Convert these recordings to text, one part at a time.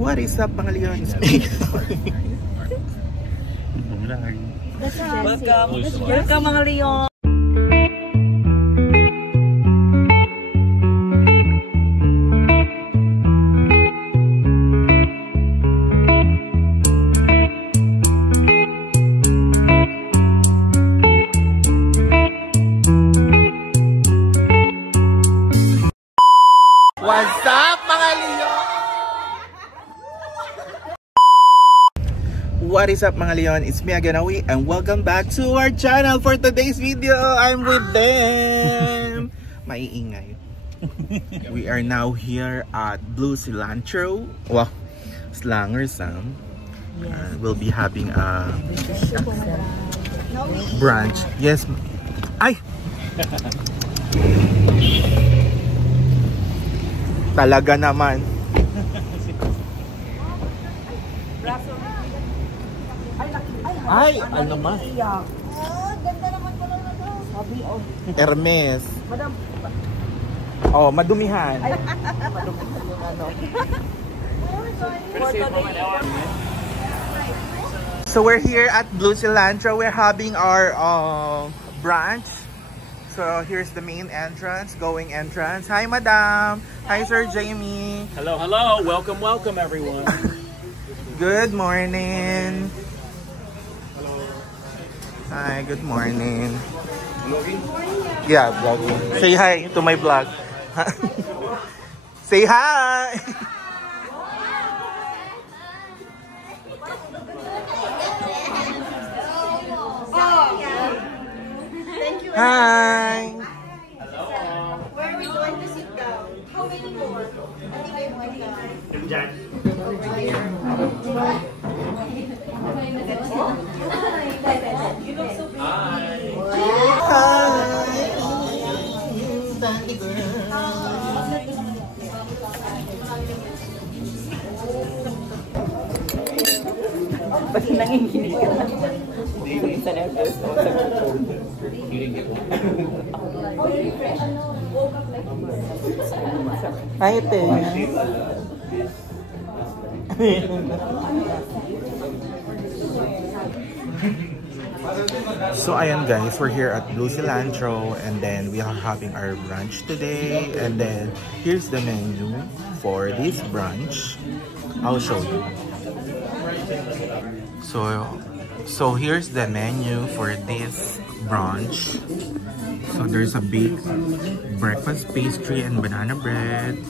What is up mga Leon? Welcome mga Leon. What's up mga Leon? What is up mga Leon? It's me Aganawi and welcome back to our channel. For today's video, I'm with them. Maiingay. We are now here at Blue Cilantro. Wow, Slangers. We'll be having a brunch. Yes. Ay! Talaga naman. Ay, ano naman? Ganda naman pala na to. Sabi, Hermes. Madam. Oh, madumihan. Madumihan yung ano. So we're here at Blue Cilantro. We're having our brunch. So here's the main entrance, going entrance. Hi, Madam. Hi, Sir Jamie. Hello, hello. Welcome, welcome, everyone. Good morning. Hi, good morning. Vlogging? Yeah, vlogging. Say hi to my vlog. Say hi. Thank you. Hi. Hello. Where are we going to sit down? How many more? I think I went down. Jack. Over here. You look so pretty. Hi. Sandy girl. Ba't nanginginig ka na? Sa nervous o sa Hi, Ate. So ayan guys, we're here at Blue Cilantro and then we are having our brunch today, and then here's the menu for this brunch. I'll show you. So here's the menu for this brunch. So there's a baked breakfast pastry and banana bread,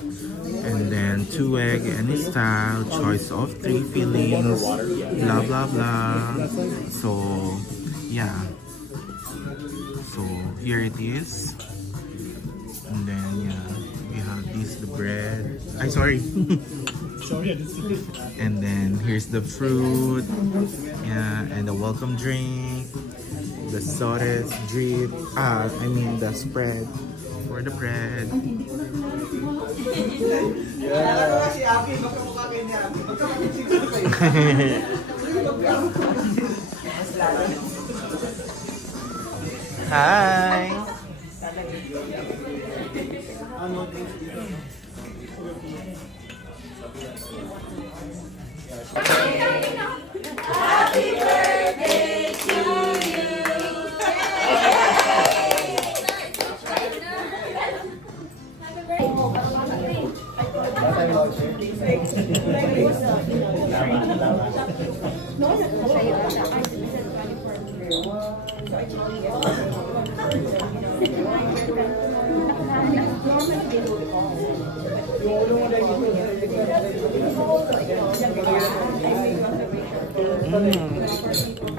and then 2 egg any style, choice of 3 fillings, blah blah blah. So yeah, so here it is, and then yeah, we have this, the bread. Sorry. And then here's the fruit, yeah, and the welcome drink, the sauce drip, I mean the spread for the bread. Hi. Happy birthday to you.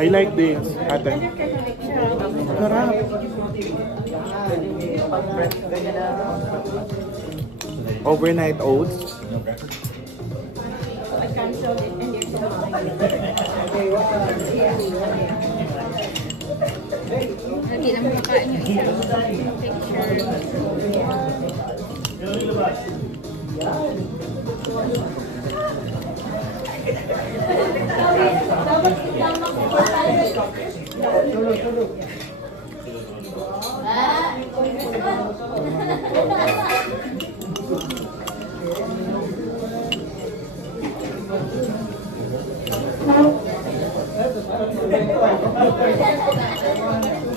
I like this, ate. Sarap. Overnight oats. I canceled it and you're so Lagi lang makain yung isang picture. Dapat isama ko pa tayo.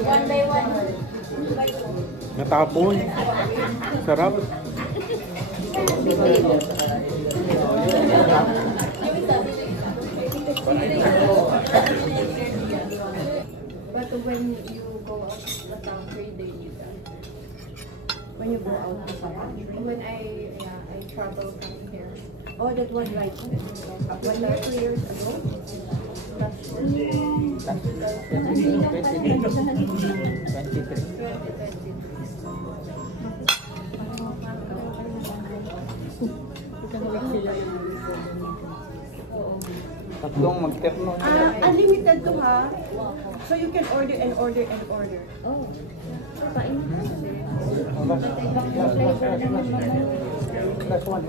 One by one. Natapon. Sarap. But when you go out of the country, they need that. When you go out of the country. When I travel from here. Oh, that was like 1 year, 2 years ago. That's 23. Tatlong mag-terno. Unlimited to ha. So you can order and order and order. Oh. Pain. Last one.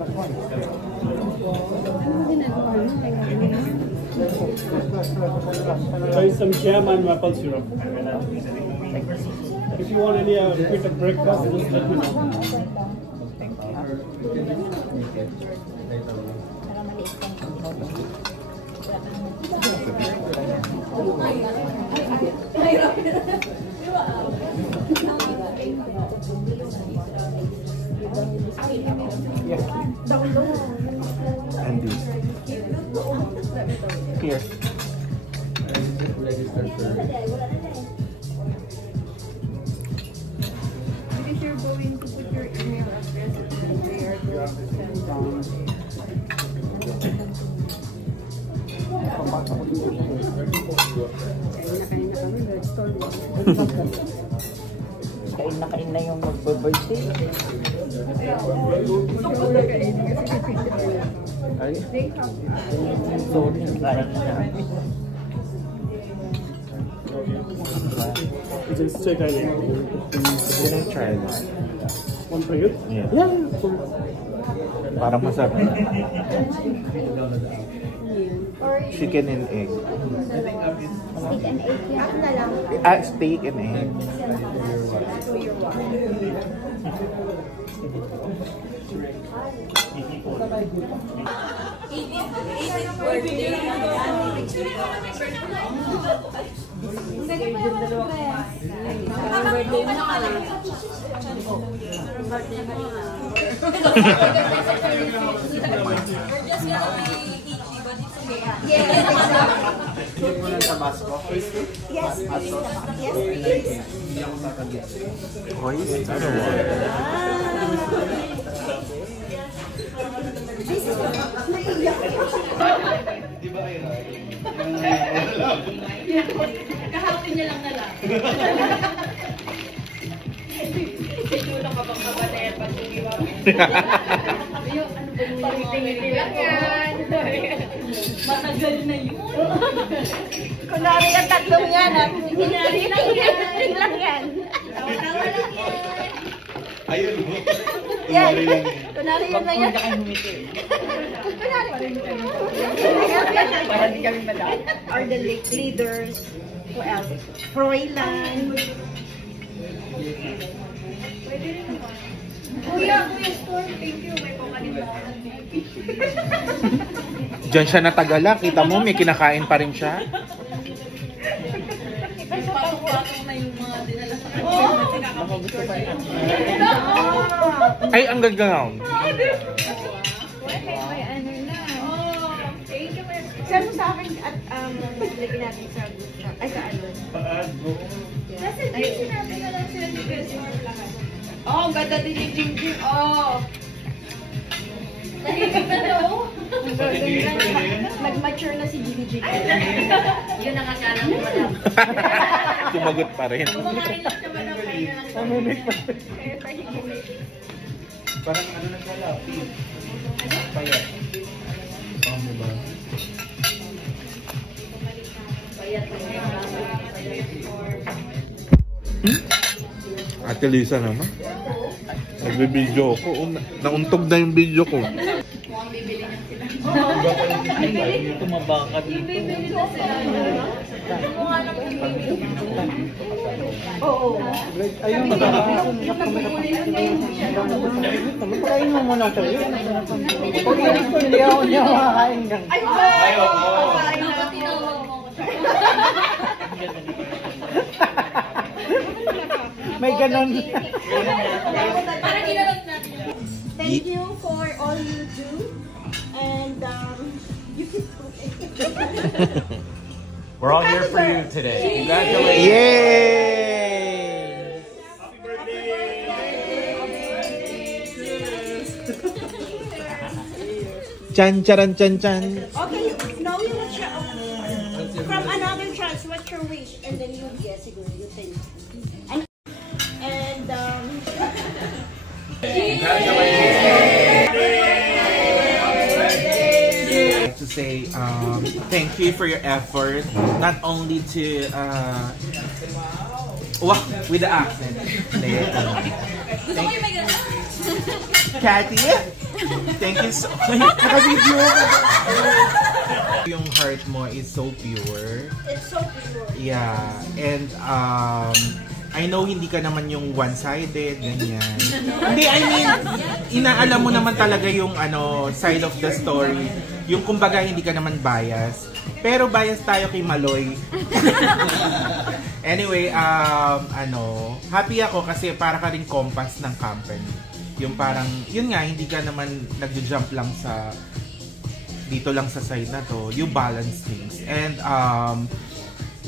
Try some jam and maple syrup. If you want any bit of breakfast, just let me know. And this. Here. If you're going to put your email address, they are going to send down. Kain na yung mag-birthday. Ay? Sorry, kain na. Just check I Can I try that? one for you. Yeah. Yeah. Parang masarap. Or Chicken and egg. steak and egg yan. Ako na lang. Steak and egg. Yes, please. Oyster. Kahapon niya lang na lang. Itulong ka bang kabaler pag umiwag? Yung ano ba yung pangiti-ngiti lang yan? Matagal na yun. Kunwari ang tatlong yan at hinari lang yan. Lang yan. Tawa lang yan. Ayun mo. Yan. Kunwari yan lang yan. Para di kami madami. Are the leaders. Who else? Froilan. Kuya Storm, thank you. May pamanin ba ako ng baby? Diyan siya natagala. Kita mo, may kinakain pa rin siya. Pasok-pasok na yung mga dinala sa kanya. Ay, ang gagawin. May ano na. Thank you. Send mo sa akin at lagyan natin sa group chat. Ay, sa ano? Nasa GC natin na lang sila ni Besmore lahat. Oh, ang ganda din ni Jingjing. Oh. Tahimik na daw. Nag-mature na si Jingjing. Yun ang akala mo madam. Sumagot pa rin. Kumakain lang siya madam. Kaya lang siya. Kaya tahimik. Parang ano na siya, lapi. Payat. Pamo ba? Ate Lisa naman. Nagbe-video ako. Nauntog na yung video ko. Tumaba ka dito. Oo. Ayun, pagkain mo muna ito. Pag hindi ako niya makakain ka. Ay, Ayaw ko. Ay, May ganon. Thank you for all you do. And you keep We're all here for you today. Congratulations. Yay! Chan charan chan chan. Okay, now you what's your from another chance, what's your wish? And then you guess siguro, you think. And To say thank you for your effort, not only to wow, with the accent. Cathy, thank you so much. Yung heart mo is so pure. it's so pure. Yeah, and I know hindi ka naman yung one-sided, ganyan. Hindi, I mean, inaalam mo naman talaga yung side of the story. Yung kumbaga hindi ka naman bias. Pero bias tayo kay Maloy. Anyway, happy ako kasi para ka rin compass ng company. Yung parang, yun nga, hindi ka naman nagjo-jump lang sa dito lang sa side na to. You balance things. And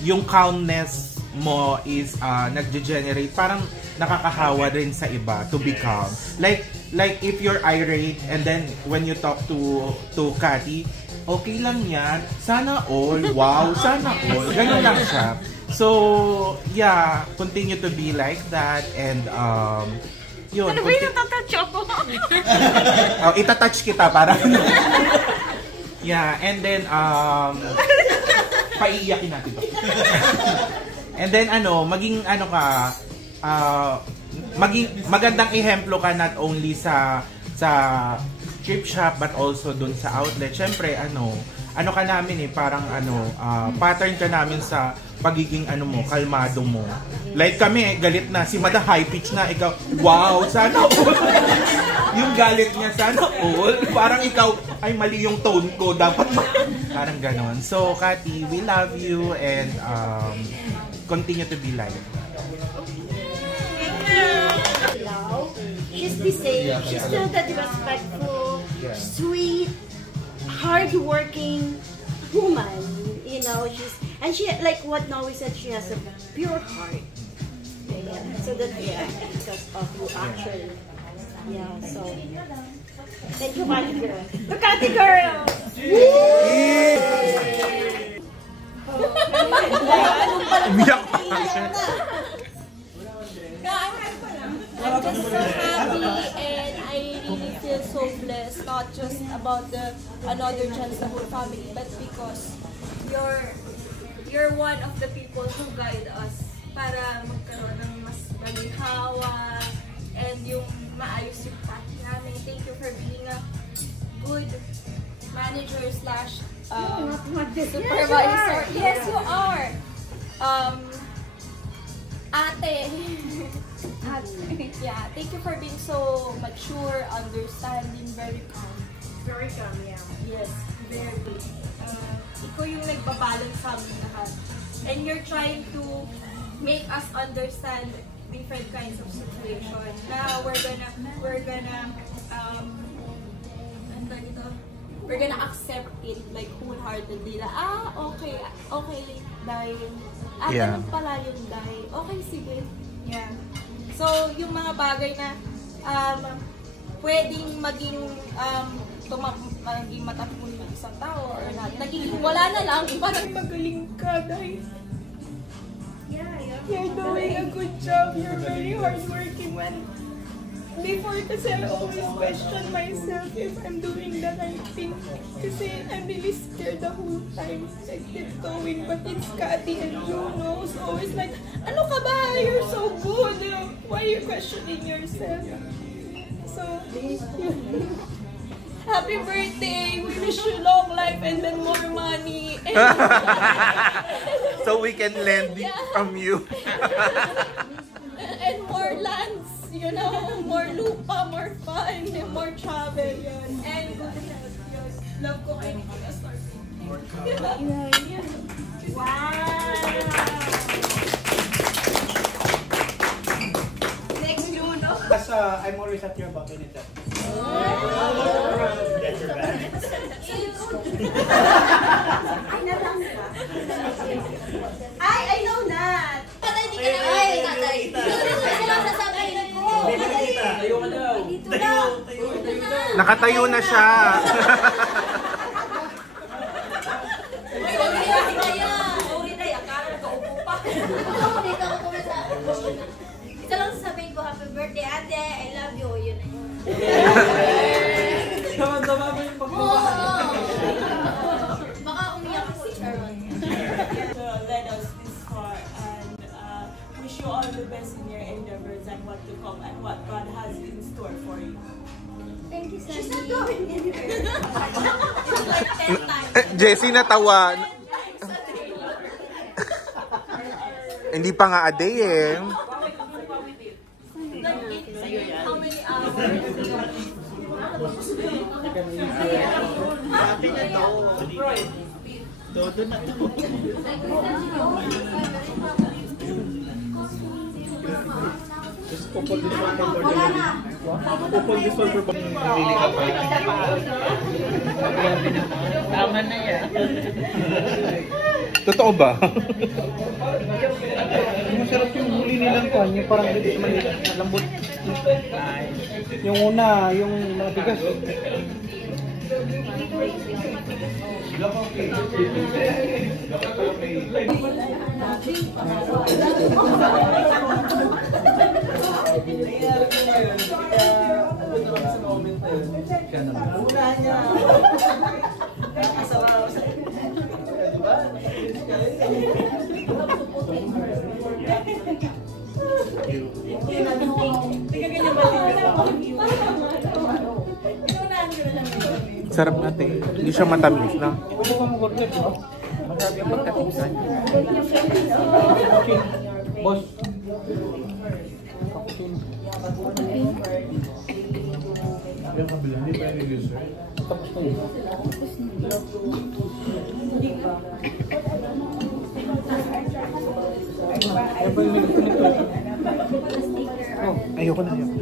yung calmness mo is nagge-generate, parang nakakahawa rin sa iba to be calm. Like if you're irate and then when you talk to Cathy, okay lang yan. Sana all. Wow, sana all. Ganun lang siya. So, yeah, continue to be like that and yun. Ano ba yung natatouch ako? Oh, itatouch kita para yeah, and then paiiyakin natin to. And then maging maging magandang ehemplo ka not only sa thrift shop but also dun sa outlet. Syempre ka namin parang pattern ka namin sa pagiging mo, kalmado mo. Like kami, galit na si Mada high pitch na, ikaw wow, sana all. Yung galit niya, sana all. Parang ikaw ay mali yung tone ko, dapat parang ganon. So Cathy, we love you and continue to be like that. She's the same. She's still that respectful, sweet, hardworking woman. You know, she like what Noe said. She has a pure heart. Yeah. So that because of you actually. Yeah. So thank you, Cathy girl. The Cathy girl. I'm just so happy and I really feel so blessed, not just about the another chance, the whole family, but because you're one of the people who guide us para magkaroon ng mas balihawa and yung maayos yung party namin. Thank you for being a good manager slash supervisor. Yes, you are. Ate. Yeah, thank you for being so mature, understanding, very calm. Very calm, yeah. Yes, very. Ikaw yung nagbabalance sa amin lahat. And you're trying to make us understand different kinds of situations. Now we're gonna accept it like wholeheartedly. Okay, dahil ganun pala yung dahil. Okay, sige. Yeah. So, yung mga bagay na pwedeng maging matapon ng isang tao or not, naging wala na lang, parang magaling ka dahil you're doing a good job, you're very hardworking. Before kasi I always question myself if I'm doing the right thing kasi I'm really scared the whole time, like tiptoeing, but it's Cathy and Juno who's always like, ano ka ba? You're so good. Why are you questioning yourself? So, happy birthday! We wish you long life and then more money. So we can lend from you. And more lands, you know, more lupa, more fun, more travel, and good health. Love ko kayo ni Kuya Star. Wow! I'm always at your back anytime. Get your back. Ay, nalang ka. Ay, I know that. Patay, di ka na. Ay, tatay. Ano lang sasabihin ko? Tayo ka daw. Dito lang. Nakatayo na siya. Ito lang sasabihin ko, happy birthday, ate. I love you. Yun na yun. Sama-sama mo yung Oo. Baka umiyak ko, Sharon. Led us this far and wish you all the best in your endeavors and what to come and what God has in store for you. Thank you, Sandy. She's not going anywhere. Like 10 times. Jessie natawa. Hindi pa nga a day eh. How many hours? Todo na to. Just open this one for the open this one for really ka pa. Tama na yan. Totoo ba? Masarap yung huli nilang kwan, yung parang maliit, lambot. Yung una, yung matigas. Sarap natin. Hindi siya matamis na. Pwede ba mag-order, di ba? Masarap yung pagkatimsan. Boss. Yung kabila, hindi pa yung user. Tapos na yun. Ayan pa yung nilipinip ko. Oh, Ayoko na, ayoko.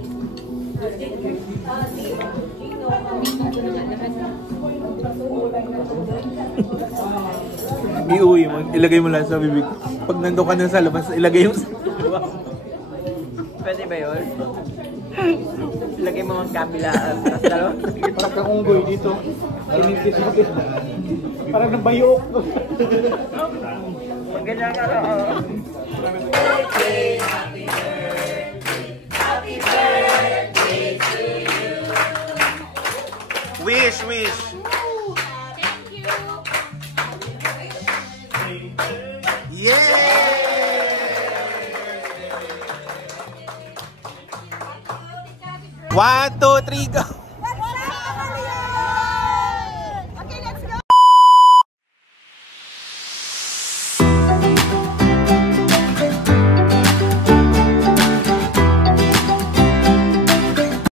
Iuwi mo, ilagay mo lang sa bibig. Pag nandun ka na sa labas, ilagay mo sa Pwede ba yun? Ilagay mo ang kabilaan. Tapos dalawang parang kang unggoy dito. Kinikis-kis. Parang nabayok. Ganyan ka na. wish, wish. Thank you. Yay! 1, 2, 3, go!